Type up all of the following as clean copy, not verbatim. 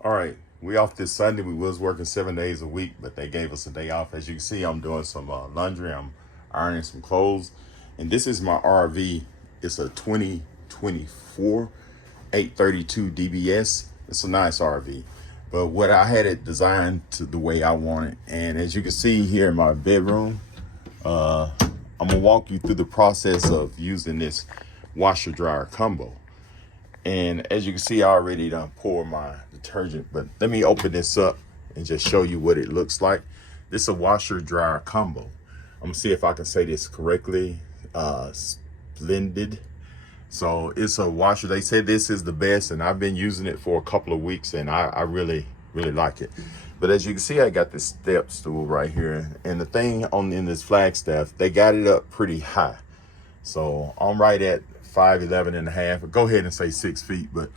All right, we off this Sunday. We was working 7 days a week, but they gave us a day off. As you can see, I'm doing some laundry. I'm ironing some clothes, and this is my RV. It's a 2024 832 DBS. It's a nice RV, but what I had it designed to the way I want it. And as you can see here in my bedroom, I'm gonna walk you through the process of using this washer dryer combo. And as you can see, I already done poured my detergent, but let me open this up and just show you what it looks like. This is a washer dryer combo. I'm gonna see if I can say this correctly. Splendide. So it's a washer. They said this is the best, and I've been using it for a couple of weeks, and I really like it. But as you can see, I got this step stool right here, and the thing in this Flagstaff, they got it up pretty high. So I'm right at 5'11" and a half. Go ahead and say 6 feet. But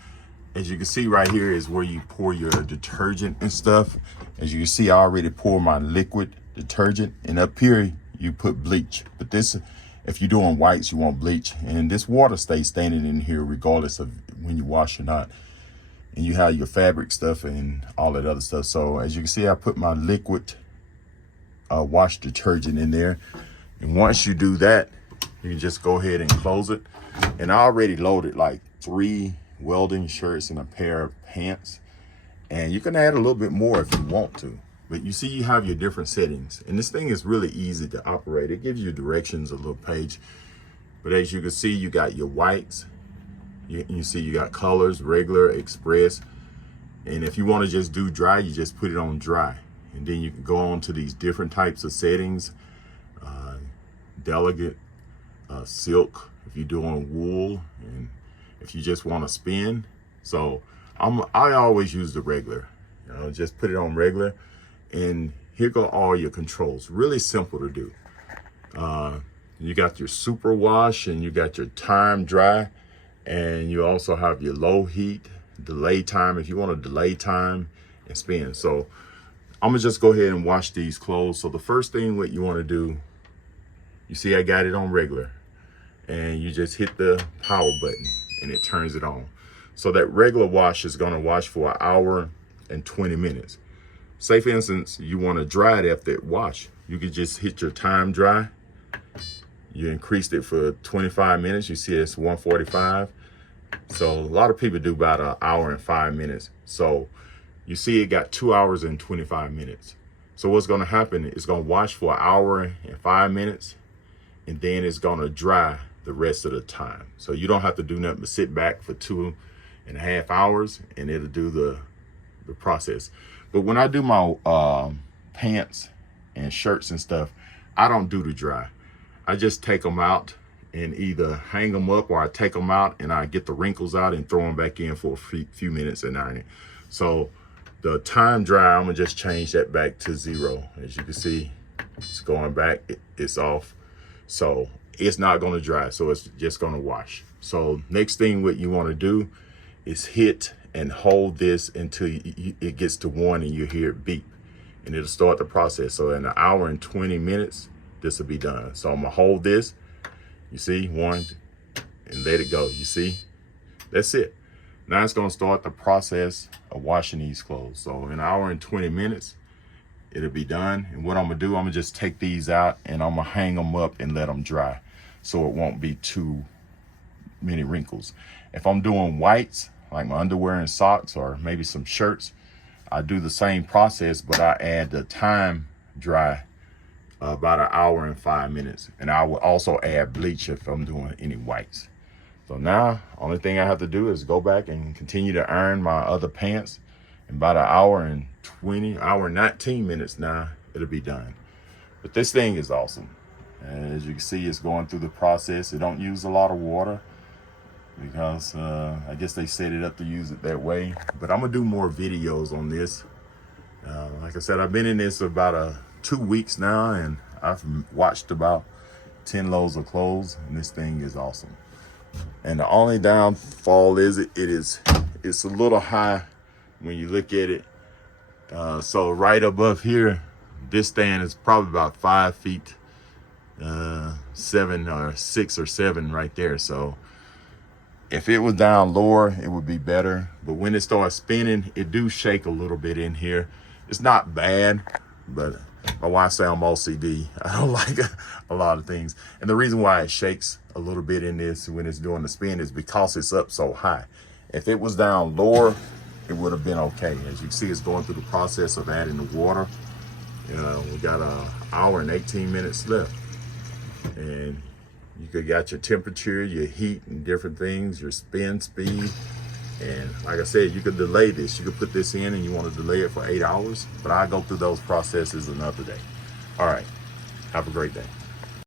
as you can see right here is where you pour your detergent and stuff. As you can see, I already poured my liquid detergent, and up here you put bleach. But this, if you're doing whites, you want bleach, and this water stays standing in here regardless of when you wash or not. And you have your fabric stuff and all that other stuff. So as you can see, I put my liquid wash detergent in there, and once you do that, you can just go ahead and close it. And I already loaded like 3 welding shirts and a pair of pants, and you can add a little bit more if you want to. But you see, you have your different settings, and this thing is really easy to operate. It gives you directions, a little page. But as you can see, you got your whites. You see you got colors, regular, express. And if you want to just do dry, you just put it on dry. And then you can go on to these different types of settings. Delicate, silk, if you're doing wool, and if you just want to spin. So I always use the regular, just put it on regular, and here go all your controls. Really simple to do. You got your super wash, and you got your time dry, and you also have your low heat, delay time, if you want to delay time and spin. So I'm gonna just go ahead and wash these clothes. So the first thing what you want to do, you see I got it on regular, and you just hit the power button and it turns it on. So that regular wash is gonna wash for 1 hour and 20 minutes. Say for instance, you wanna dry it after it wash. You could just hit your time dry. You increased it for 25 minutes. You see it's 145. So a lot of people do about 1 hour and 5 minutes. So you see it got 2 hours and 25 minutes. So what's gonna happen, it's gonna wash for 1 hour and 5 minutes, and then it's gonna dry the rest of the time. So you don't have to do nothing but sit back for 2.5 hours, and it'll do the process. But when I do my pants and shirts and stuff, I don't do the dry. I just take them out and either hang them up, or I take them out and I get the wrinkles out and throw them back in for a few minutes and iron it. So the time dry, I'm gonna just change that back to 0. As you can see, it's going back, it's off. So it's not gonna dry, so it's just gonna wash. So next thing what you wanna do is hit and hold this until it gets to 1 and you hear it beep, and it'll start the process. So in 1 hour and 20 minutes, this will be done. So I'm gonna hold this, you see, 1, and let it go, you see? That's it. Now it's gonna start the process of washing these clothes. So in 1 hour and 20 minutes, it'll be done. And what I'm gonna do, I'm gonna just take these out and I'm gonna hang them up and let them dry, so it won't be too many wrinkles. If I'm doing whites, like my underwear and socks, or maybe some shirts, I do the same process, but I add the time dry about 1 hour and 5 minutes. And I will also add bleach if I'm doing any whites. So now, only thing I have to do is go back and continue to iron my other pants. In about 1 hour and 19 minutes now, it'll be done. But this thing is awesome. And as you can see, it's going through the process. It don't use a lot of water because I guess they set it up to use it that way. But I'm gonna do more videos on this. Like I said, I've been in this about 2 weeks now, and I've watched about 10 loads of clothes, and this thing is awesome. And the only downfall is it's a little high when you look at it. So right above here, this stand is probably about 5 feet 7 or 6 or 7 right there. So If it was down lower, it would be better. But when it starts spinning, it do shake a little bit in here. It's not bad, but my wife say I'm OCD. I don't like a lot of things. And the reason why it shakes a little bit in this when it's doing the spin is because it's up so high. If it was down lower, it would have been okay. As you can see, it's going through the process of adding the water. We got an hour and 18 minutes left. And you could got your temperature, your heat, and different things, your spin speed. And like I said, you could delay this. You could put this in and you want to delay it for 8 hours, but I'll go through those processes another day. All right, have a great day.